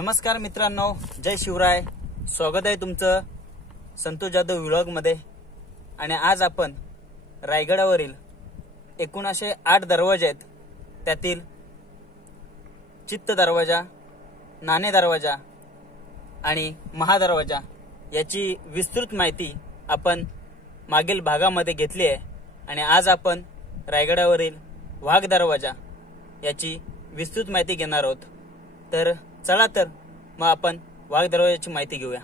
नमस्कार मित्रांनो, जय शिवराय. स्वागत आहे तुमचं संतोष जाधव व्लॉग मध्ये. आणि आज आपण रायगडावरील एकूण असे 8 दरवाजे आहेत. त्यातील चित्त दरवाजा, नाणे दरवाजा आणि महादरवाजा याची विस्तृत माहिती आपण मागील भागामध्ये घेतली आहे. आणि आज आपण रायगडावरील वाघ दरवाजा याची विस्तृत माहिती घेणार आहोत. तर चला तर मग आपण वाघ दरवाजाची माहिती घेऊया.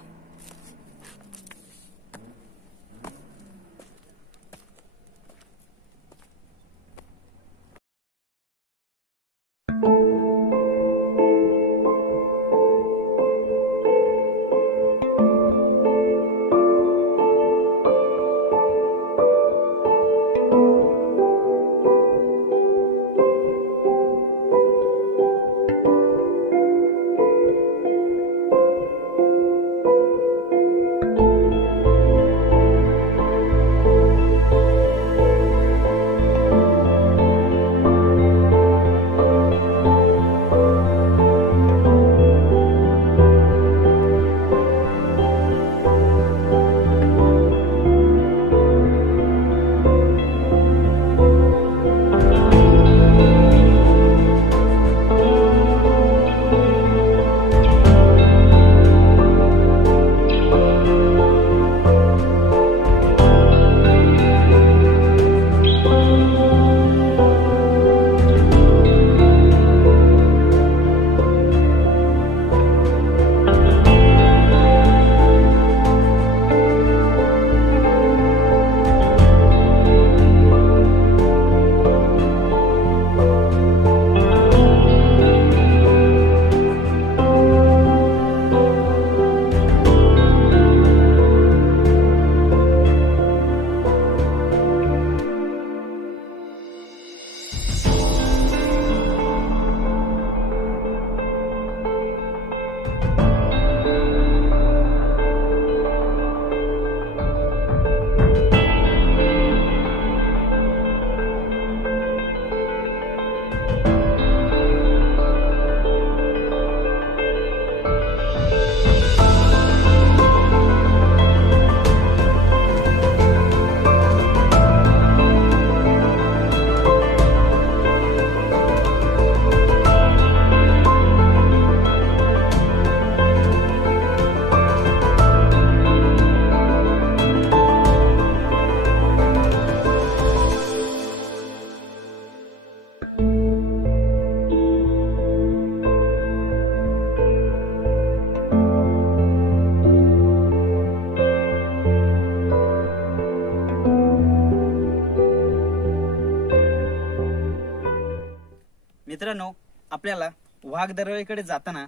मित्रांनो, आपल्याला वाघ दरवाजाकडे जाताना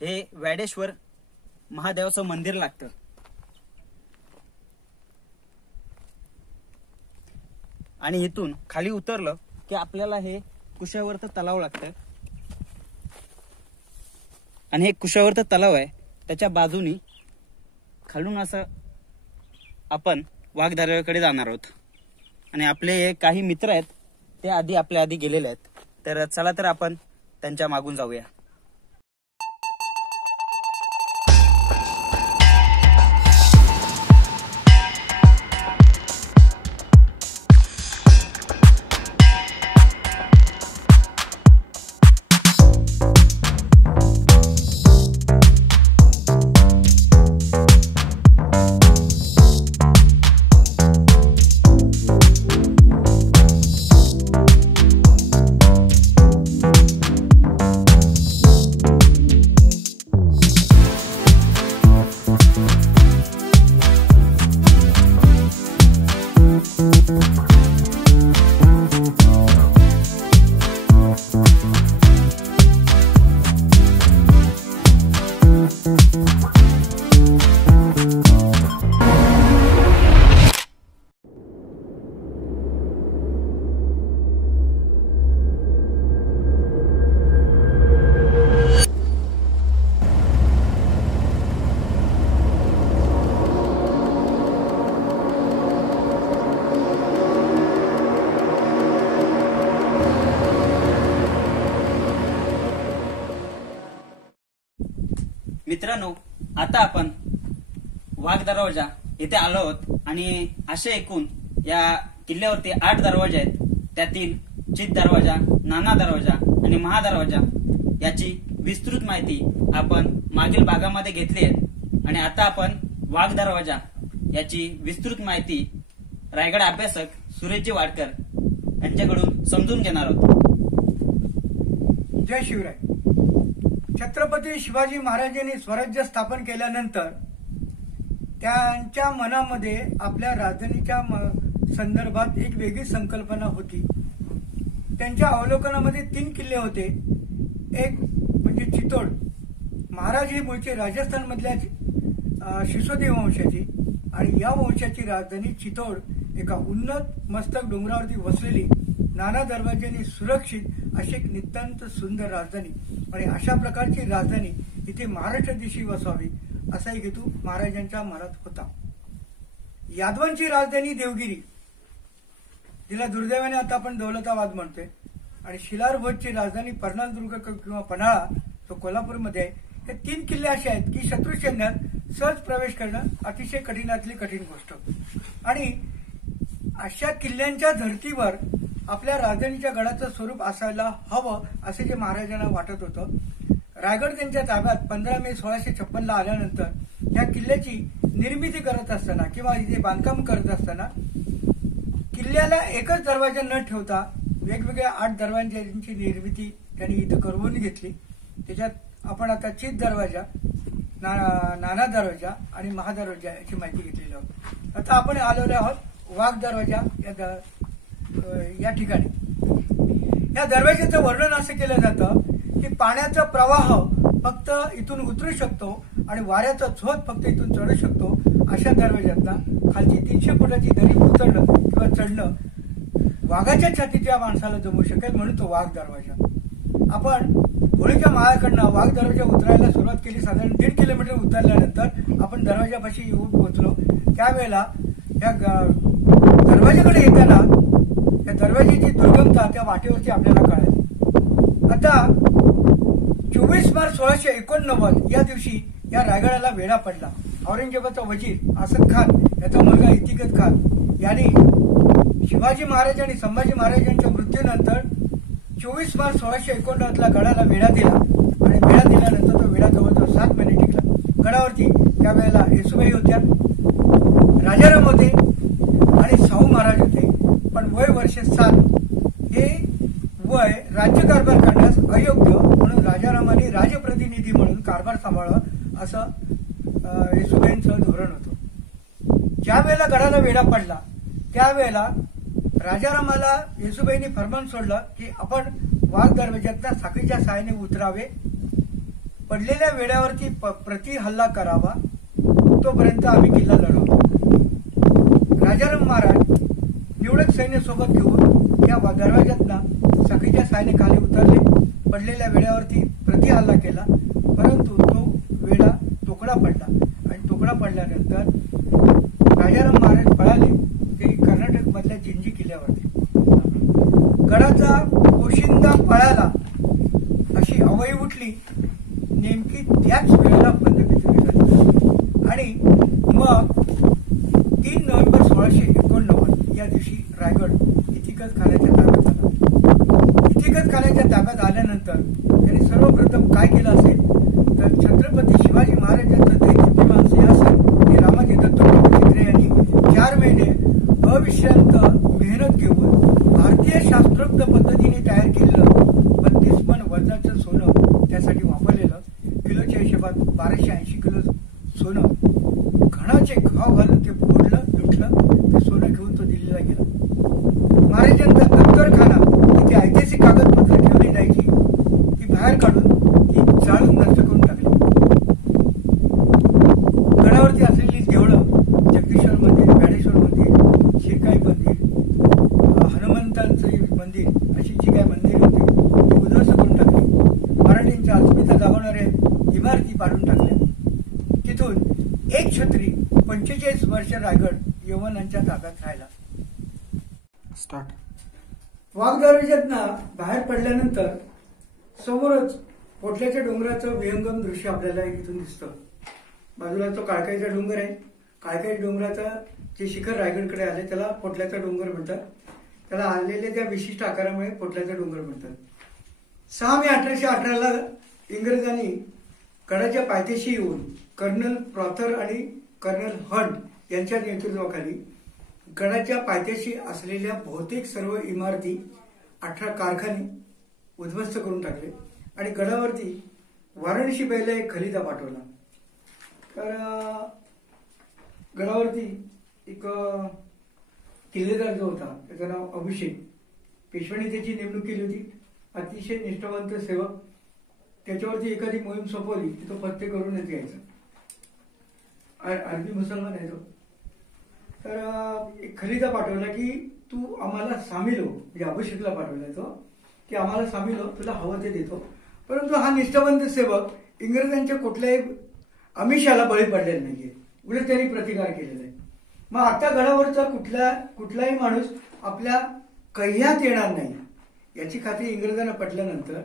हे वैडेश्वर महादेवाचं मंदिर लागतं. आणि इथून खाली उतरलं की आपल्याला हे कुशावर्त तलाव लागतं. आणि हे कुशावर्त तलाव आहे, त्याच्या बाजूनी खालून असं आपण वाघ दरवाजाकडे जाणार आहोत. आणि आपले काही मित्र आहेत, ते आपल्या आधी गेलेले आहेत. तर चला तर आपण त्यांच्या मागून जाऊया. मित्रांनो, आता आपण वाघ दरवाजा येथे आलो आहोत आणि असे एकूण या किल्ल्यावरती 8 दरवाजे आहेत. त्यातील चित दरवाजा, नाना दरवाजा आणि महादरवाजा याची विस्तृत माहिती आपण मागील भागामध्ये घेतली आहे. आणि आता आपण वाघ दरवाजा याची विस्तृत माहिती रायगड अभ्यासक सुरेशजी वाडकर यांच्याकडून समजून घेणार आहोत. जय शिवराय. छत्रपती शिवाजी महाराजांनी स्वराज्य स्थापन केल्यानंतर त्यांच्या मनामध्ये आपल्या राजधानीच्या संदर्भात एक वेगळी संकल्पना होती. त्यांच्या अवलोकनामध्ये 3 किल्ले होते. एक म्हणजे चितोड. महाराज हे मूळचे राजस्थान मधल्या सिसोदी वंशाची आणि या वंशाची राजधानी चितोड एका उन्नत मस्तक डोंगरावरती वसलेली नाना दरवाजांनी सुरक्षित अशी एक नितांत सुंदर राजधानी आणि अशा प्रकारची राजधानी इथे महाराष्ट्र देशी वसावी असाही हेतू महाराजांच्या मनात होता. यादवांची राजधानी देवगिरी, जिला दुर्दैवाने आता आपण दौलताबाद म्हणतोय, आणि शिलारभोजची राजधानी पर्नालदुर्ग किंवा पन्हाळा तो कोल्हापूरमध्ये आहे. हे 3 किल्ले असे आहेत की शत्रू सैन्यात सहज प्रवेश करणं अतिशय कठीणातली कठीण गोष्ट. आणि अशा किल्ल्यांच्या धर्तीवर आपल्या राजधानीच्या गडाचं स्वरूप असायला हवं असे जे महाराजांना वाटत होतं. रायगड त्यांच्या ताब्यात 15 मे 1656 आल्यानंतर या किल्ल्याची निर्मिती करत असताना किंवा इथे बांधकाम करत असताना किल्ल्याला एकच दरवाजा न ठेवता वेगवेगळ्या 8 दरवाजांची निर्मिती त्यांनी इथं करवून घेतली. त्याच्यात आपण आता चित दरवाजा, नाना दरवाजा आणि महादरवाजा याची माहिती घेतलेली आहोत. आता आपण आलेलो आहोत वाघ दरवाजा या ठिकाणी. या दरवाजाचं वर्णन असं केलं जातं की पाण्याचा प्रवाह फक्त इथून उतरू शकतो आणि वाऱ्याचा झोत फक्त इथून चढू शकतो. अशा दरवाजातला खालची 300 फुटाची दरी उतरणं किंवा चढणं वाघाच्या छातीच्या माणसाला जमू शकेल, म्हणून तो वाघ दरवाजा. आपण होळीच्या माळाकडनं वाघ दरवाजा उतरायला सुरुवात केली. साधारण 1.5 किलोमीटर उतरल्यानंतर आपण दरवाजापाशी येऊन पोहोचलो. त्यावेळेला या दरवाजाकडे येताना त्या दरवाजाची दुर्गमता त्या वाटेवरची आपल्याला कळाली. आता 24 मार्च 1689 या दिवशी या रायगडाला वेढा पडला. औरंगजेबाचा वजीर असद खान याचा मुलगा इतिकत खान यांनी शिवाजी महाराज आणि संभाजी महाराजांच्या मृत्यूनंतर 24 मार्च 1689 गडाला वेढा दिला आणि वेढा दिल्यानंतर तो वेढा जवळजवळ 7 महिने टिकला. गडावरती त्यावेळेला येसुबाई होत्या, राजाराम होते आणि शाहू महाराज होते. पण वय वर्ष 7 हे वय राज्यकारभार करण्यास अयोग्य, म्हणून राजारामांनी राजप्रतिनिधी म्हणून कारभार सांभाळावा असं येसुबाईंचं धोरण होतं. ज्या वेळेला गडाला वेढा पडला त्यावेळेला राजारामाला येसुबाईंनी फरमान सोडलं की आपण वाघ दरवाजातल्या साखळीच्या सहाय्याने उतरावे, पडलेल्या वेड्यावरती प्रति हल्ला करावा, तोपर्यंत आम्ही किल्ला लढवतो. राजाराम महाराज निवडक सैन्य सोबत घेऊन या दरवाजातला साखळीच्या सहाय्याने खाली उतरले, पडलेल्या वेड्यावरती प्रति हल्ला केला, परंतु तो वेढा तोकडा पडला आणि तोकडा पडल्यानंतर राजाराम महाराज पळाले ते कर्नाटक मधल्या जिंजी किल्ल्यावरती. गडाचा पोशिंदा पळाला अशी अवई उठली. नेमकी त्याच वेळेला बंदुकी झाली आणि मग 3 नोव्हेंबर 1689 या दिवशी रायगड इतिकत खानाच्या ताब्यात आला. इतिकत खानाच्या ताब्यात आल्यानंतर त्यांनी सर्वप्रथम काय केलं असेल तर छत्रपती शिवाजी महाराजांचं दैदिप्यमान सिंहासन हे रामाजी दत्तप्रभू चित्रे यांनी 4 महिने अविश्रांत मेहनत घेऊन भारतीय शास्त्रोक्त पद्धतीने तयार केलेलं 32 मन वजनाचं सोनं त्यासाठी वापरलेलं. किलोच्या हिशोबात 1280 किलो सोनं घणाचे घाव घालून ते फोडलं, लुटलं. ते सोनं घेऊन तो दिल्लीला गेला. महाराजांचा दत्तरखाना तिथे ऐतिहासिक कागदपत्र ठेवली जायची ती बाहेर काढून ती जाळून नष्ट करून टाकली. गडावरती असलेली देवळं जगदीश्वर मंदिर, व्याडेश्वर मंदिर, शिरकाई मंदिर, हनुमंतांचं मंदिर अशी जी काही मंदिरे होती ती उद्ध्वस्त करून टाकली. मराठींच्या अस्मिता दाखवणाऱ्या इमारती पाडून टाकल्या. तिथून एक छत्री 45 वर्ष रायगड यवनांच्या ताब्यात राहिला. वाघ दरवाजातनं बाहेर पडल्यानंतर समोरच पोटल्याच्या डोंगराचं विहंगम दृश्य आपल्याला इथून दिसतं. बाजूला तो काळकाईचा डोंगर आहे. काळकाई डोंगराचा जे शिखर रायगडकडे आले त्याला पोटल्याचा डोंगर म्हणतात. त्याला आलेल्या त्या विशिष्ट आकारामुळे पोटल्याचा डोंगर म्हणतात. 6 मे 1818ला इंग्रजांनी गडाच्या पायथ्याशी येऊन कर्नल प्रॉथर आणि कर्नल हंट यांच्या नेतृत्वाखाली गडाच्या पायथ्याशी असलेल्या बहुतेक सर्व इमारती 18 कारखाने उद्ध्वस्त करून टाकले आणि गडावरती वाराणसी बैला एक खलिता पाठवला. तर गडावरती एक किल्लेदार जो होता त्याचं नाव अभिषेक, पेशव्याने त्याची नेमणूक केली होती. अतिशय निष्ठावंत सेवक. त्याच्यावरती एखादी मोहीम सोपवली की तो पत्ते करूनच यायचा. अरबी मुसलमान आहे तो. तर एक खलिता पाठवला की तू आम्हाला सामील हो, म्हणजे अभिषेकला पाठवला तो की आम्हाला सामील हो, तुला हवं ते देतो. परंतु हा निष्ठावंत सेवक इंग्रजांच्या कुठल्याही आमिषाला बळी पडलेला नाहीये, उलट त्यांनी प्रतिकार केलेला आहे. मग आता गडावरचा कुठलाही माणूस आपल्या कह्यात येणार नाही याची खात्री इंग्रजांना पटल्यानंतर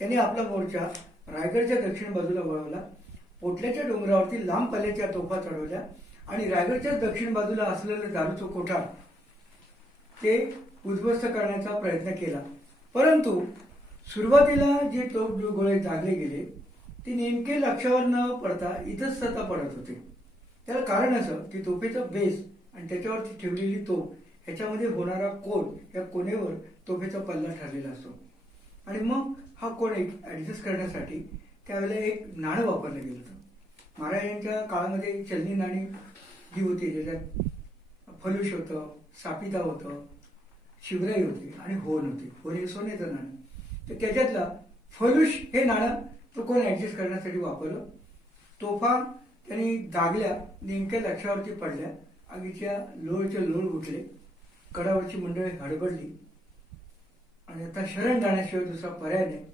त्यांनी आपला मोर्चा रायगडच्या दक्षिण बाजूला वळवला. पोटल्याच्या डोंगरावरती लांब पल्ल्याच्या तोफा चढवल्या आणि रायगडच्या दक्षिण बाजूला असलेलं दारूचं कोठार ते उद्ध्वस्त करण्याचा प्रयत्न केला. परंतु सुरुवातीला जे तोफ गोळे दागले गेले ते नेमके लक्षावर न पडता इथंच सता पडत होते. त्याला कारण असं की तोफेचा बेस आणि त्याच्यावरती ठेवलेली तोफ ह्याच्यामध्ये होणारा कोन, या कोनेवर तोफेचा पल्ला ठरलेला असतो. आणि मग हा कोन ऍडजस्ट करण्यासाठी त्यावेळेला एक नाणं वापरलं गेलं होतं. महाराजांच्या काळामध्ये चलनी नाणी जी होती ज्याच्यात फलुश होतं, सापिता होतं, शिवराई होती आणि होन होती. होन हे सोन्याचं नाणं. तर त्याच्यातला फलुश हे नाणं तो कोण ऍडजस्ट करण्यासाठी वापरलं. तोफा त्यांनी दागल्या, नेमक्या लक्षावरती पडल्या, आगीच्या लोळचे लोळ उठले, गडावरची मंडळी हडबडली आणि आता शरण जाण्याशिवाय दुसरा पर्याय नाही.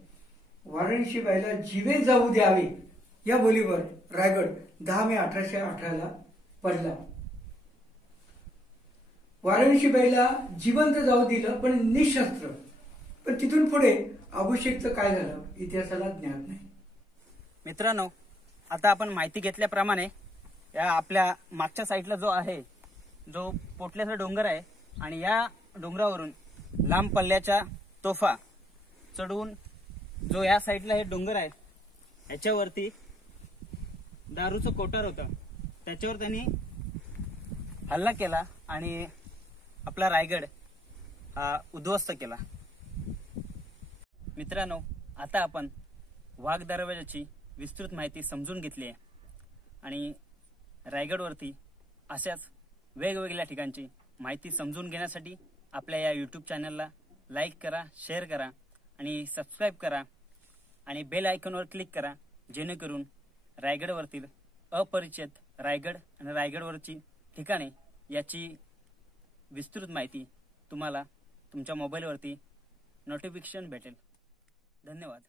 वाराणसी बाईला जीवे जाऊ द्यावे या बोलीवर रायगड 10 मे 1818ला पडला. वाराणसी बाईला जिवंत जाऊ दिलं पण निशस्त्र. पण तिथून पुढे अभिषेकचं काय झालं इतिहासाला ज्ञात नाही. मित्रांनो, आता आपण माहिती घेतल्याप्रमाणे या आपल्या मागच्या साईडला जो आहे, जो पोटल्याचा डोंगर आहे आणि या डोंगरावरून लांब पल्ल्याच्या तोफा चढवून जो या साईडला हे डोंगर आहे ह्याच्यावरती दारूचं कोठार होतं, त्याच्यावर त्यांनी हल्ला केला आणि आपला रायगड हा उद्ध्वस्त केला. मित्रांनो, आता आपण वाघ दरवाजाची विस्तृत माहिती समजून घेतली आहे आणि रायगडवरती अशाच वेगवेगळ्या ठिकाणची माहिती समजून घेण्यासाठी आपल्या या यूट्यूब चॅनलला लाईक करा, शेअर करा आणि सबस्क्राईब करा आणि बेल आयकॉनवर क्लिक करा, जेणेकरून रायगडवरतील अपरिचित रायगड आणि रायगडवरची ठिकाणे याची विस्तृत माहिती तुम्हाला तुमच्या मोबाईलवरती नोटिफिकेशन भेटेल. धन्यवाद.